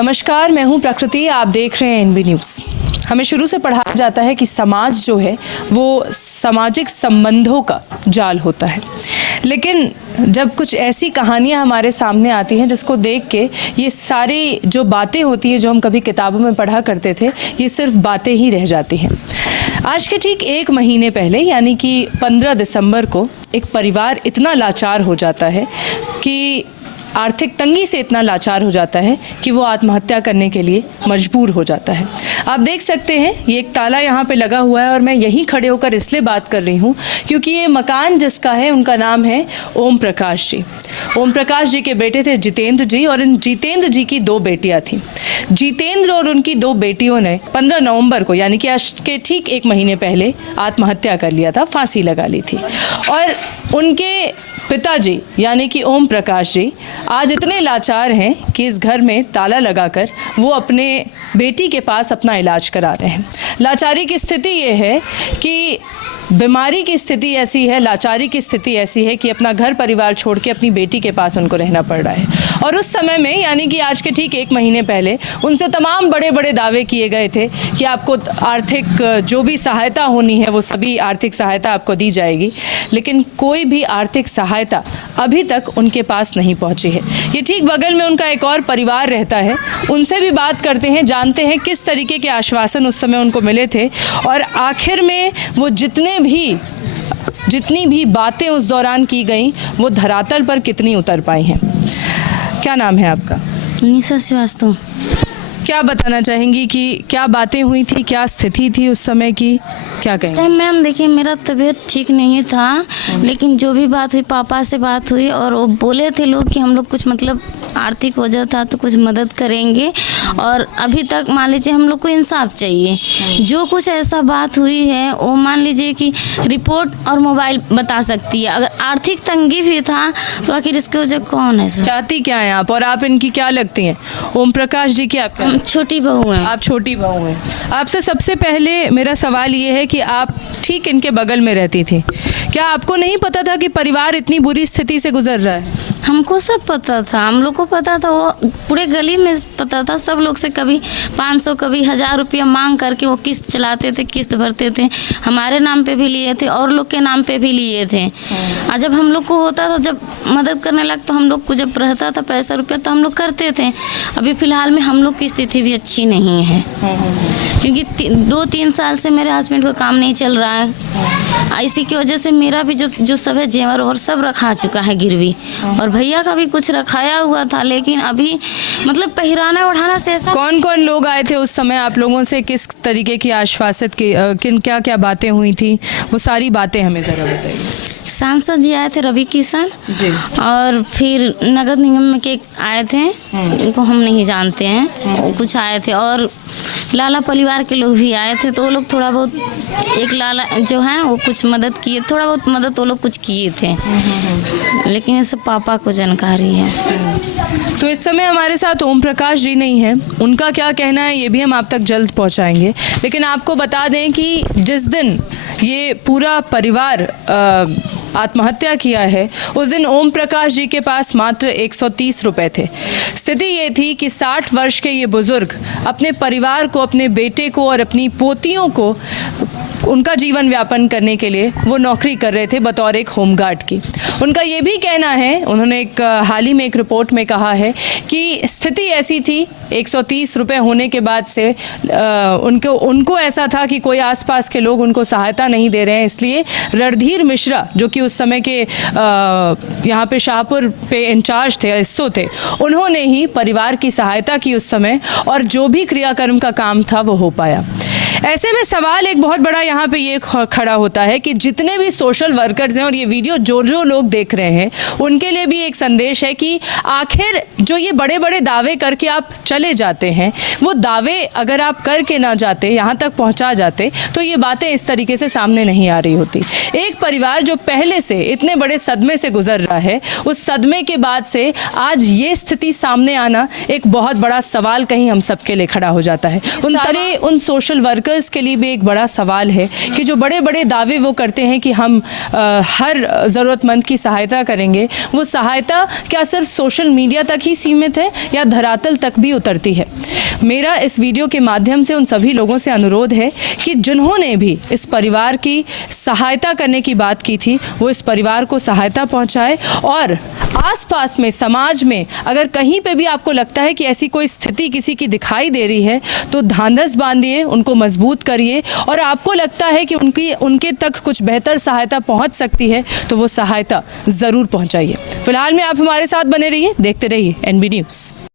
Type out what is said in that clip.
नमस्कार, मैं हूं प्रकृति। आप देख रहे हैं एनबी न्यूज़। हमें शुरू से पढ़ाया जाता है कि समाज जो है वो सामाजिक संबंधों का जाल होता है, लेकिन जब कुछ ऐसी कहानियां हमारे सामने आती हैं जिसको देख के ये सारी जो बातें होती हैं जो हम कभी किताबों में पढ़ा करते थे, ये सिर्फ बातें ही रह जाती हैं। आज के ठीक 1 महीने पहले यानी कि 15 दिसंबर को एक परिवार इतना लाचार हो जाता है कि आर्थिक तंगी से इतना लाचार हो जाता है कि वो आत्महत्या करने के लिए मजबूर हो जाता है। आप देख सकते हैं ये एक ताला यहाँ पे लगा हुआ है और मैं यहीं खड़े होकर इसलिए बात कर रही हूँ क्योंकि ये मकान जिसका है उनका नाम है ओम प्रकाश जी। ओम प्रकाश जी के बेटे थे जितेंद्र जी और इन जितेंद्र जी की 2 बेटियाँ थीं। जितेंद्र और उनकी 2 बेटियों ने 15 नवंबर को यानी कि आज के ठीक 1 महीने पहले आत्महत्या कर लिया था, फांसी लगा ली थी। और उनके पिताजी यानी कि ओम प्रकाश जी आज इतने लाचार हैं कि इस घर में ताला लगाकर वो अपने बेटी के पास अपना इलाज करा रहे हैं। लाचारी की स्थिति ये है कि बीमारी की स्थिति ऐसी है, लाचारी की स्थिति ऐसी है कि अपना घर परिवार छोड़ के अपनी बेटी के पास उनको रहना पड़ रहा है। और उस समय में यानी कि आज के ठीक 1 महीने पहले उनसे तमाम बड़े बड़े दावे किए गए थे कि आपको आर्थिक जो भी सहायता होनी है वो सभी आर्थिक सहायता आपको दी जाएगी, लेकिन कोई भी आर्थिक सहायता अभी तक उनके पास नहीं पहुंची है। ये ठीक बगल में उनका एक और परिवार रहता है, उनसे भी बात करते हैं, जानते हैं किस तरीके के आश्वासन उस समय उनको मिले थे और आखिर में वो जितनी भी बातें उस दौरान की गई वो धरातल पर कितनी उतर पाई हैं। क्या नाम है आपका? निशा श्रीवास्तव। क्या बताना चाहेंगी कि क्या बातें हुई थी, क्या स्थिति थी उस समय की, क्या कहेंगे? टाइम मैम देखिए मेरा तबीयत ठीक नहीं था, लेकिन जो भी बात हुई पापा से बात हुई और वो बोले थे लोग कि हम लोग कुछ मतलब आर्थिक वजह था तो कुछ मदद करेंगे और अभी तक मान लीजिए हम लोग को इंसाफ चाहिए। जो कुछ ऐसा बात हुई है वो मान लीजिए कि रिपोर्ट और मोबाइल बता सकती है। अगर आर्थिक तंगी भी था तो आखिर इसकी वजह कौन है? सर चाहती क्या है आप और आप इनकी क्या लगती हैं? ओम प्रकाश जी की आप क्या? छोटी बहू हैं। आप छोटी बहू हैं। आपसे सबसे पहले मेरा सवाल ये है कि आप ठीक इनके बगल में रहती थी, क्या आपको नहीं पता था कि परिवार इतनी बुरी स्थिति से गुजर रहा है? हमको सब पता था, हम लोग को पता था, वो पूरे गली में पता था। सब लोग से कभी 500 कभी 1000 रुपया मांग करके वो किस्त चलाते थे, किस्त भरते थे। हमारे नाम पे भी लिए थे और लोग के नाम पे भी लिए थे। और जब हम लोग को होता था, जब मदद करने लग तो हम लोग को जब रहता था पैसा रुपया तो हम लोग करते थे। अभी फ़िलहाल में हम लोग की स्थिति भी अच्छी नहीं है क्योंकि 2-3 साल से मेरे हस्बैंड का काम नहीं चल रहा है। इसी की वजह से मेरा भी जो सब है जेवर और सब रखा चुका है गिरवी, और भैया का भी कुछ रखाया हुआ था, लेकिन अभी मतलब पहिराना ओढ़ाना से ऐसा। कौन कौन लोग आए थे उस समय आप लोगों से? किस तरीके की आश्वासित की किन क्या क्या बातें हुई थी, वो सारी बातें हमें ज़रा बताइए। सांसद जी आए थे रवि किशन जी, और फिर नगर निगम के आए थे, उनको हम नहीं जानते हैं, वो कुछ आए थे। और लाला परिवार के लोग भी आए थे, तो वो लोग थोड़ा बहुत, एक लाला जो हैं वो कुछ मदद किए, थोड़ा बहुत मदद वो लोग कुछ किए थे, लेकिन ये सब पापा को जानकारी है। तो इस समय हमारे साथ ओम प्रकाश जी नहीं है, उनका क्या कहना है ये भी हम आप तक जल्द पहुंचाएंगे। लेकिन आपको बता दें कि जिस दिन ये पूरा परिवार आत्महत्या किया है उस दिन ओम प्रकाश जी के पास मात्र 130 रुपए थे। स्थिति ये थी कि 60 वर्ष के ये बुजुर्ग अपने परिवार को, अपने बेटे को और अपनी पोतियों को उनका जीवन व्यापन करने के लिए वो नौकरी कर रहे थे बतौर एक होमगार्ड की। उनका ये भी कहना है, उन्होंने एक हाल ही में एक रिपोर्ट में कहा है कि स्थिति ऐसी थी 130 रुपए होने के बाद से उनको ऐसा था कि कोई आसपास के लोग उनको सहायता नहीं दे रहे हैं, इसलिए रणधीर मिश्रा जो कि उस समय के यहाँ पे शाहपुर पे इंचार्ज थे, एसओ थे, उन्होंने ही परिवार की सहायता की उस समय और जो भी क्रियाकर्म का काम था वो हो पाया। ऐसे में सवाल एक बहुत बड़ा यहाँ पे ये खड़ा होता है कि जितने भी सोशल वर्कर्स हैं और ये वीडियो जो लोग देख रहे हैं उनके लिए भी एक संदेश है कि आखिर जो ये बड़े बड़े दावे करके आप चले जाते हैं, वो दावे अगर आप करके ना जाते, यहाँ तक पहुँचा जाते, तो ये बातें इस तरीके से सामने नहीं आ रही होती। एक परिवार जो पहले से इतने बड़े सदमे से गुजर रहा है, उस सदमे के बाद से आज ये स्थिति सामने आना एक बहुत बड़ा सवाल कहीं हम सबके लिए खड़ा हो जाता है। उन सोशल वर्कर्स के लिए भी एक बड़ा सवाल है है कि जो बड़े बड़े दावे वो करते हैं कि हम हर ज़रूरतमंद की सहायता करेंगे, वो सहायता क्या सिर्फ सोशल मीडिया तक ही सीमित है या धरातल तक भी उतरती है। मेरा इस वीडियो के माध्यम से उन सभी लोगों से अनुरोध है कि जिन्होंने भी इस परिवार की सहायता करने की बात की थी वो इस परिवार को सहायता पहुंचाए, और आसपास में समाज में अगर कहीं पे भी आपको लगता है कि ऐसी कोई स्थिति किसी की दिखाई दे रही है तो ढांढस बांधिए, उनको मजबूत करिए, और आपको लगता है कि उनके तक कुछ बेहतर सहायता पहुंच सकती है तो वो सहायता ज़रूर पहुंचाइए। फिलहाल में आप हमारे साथ बने रहिए, देखते रहिए NB न्यूज़।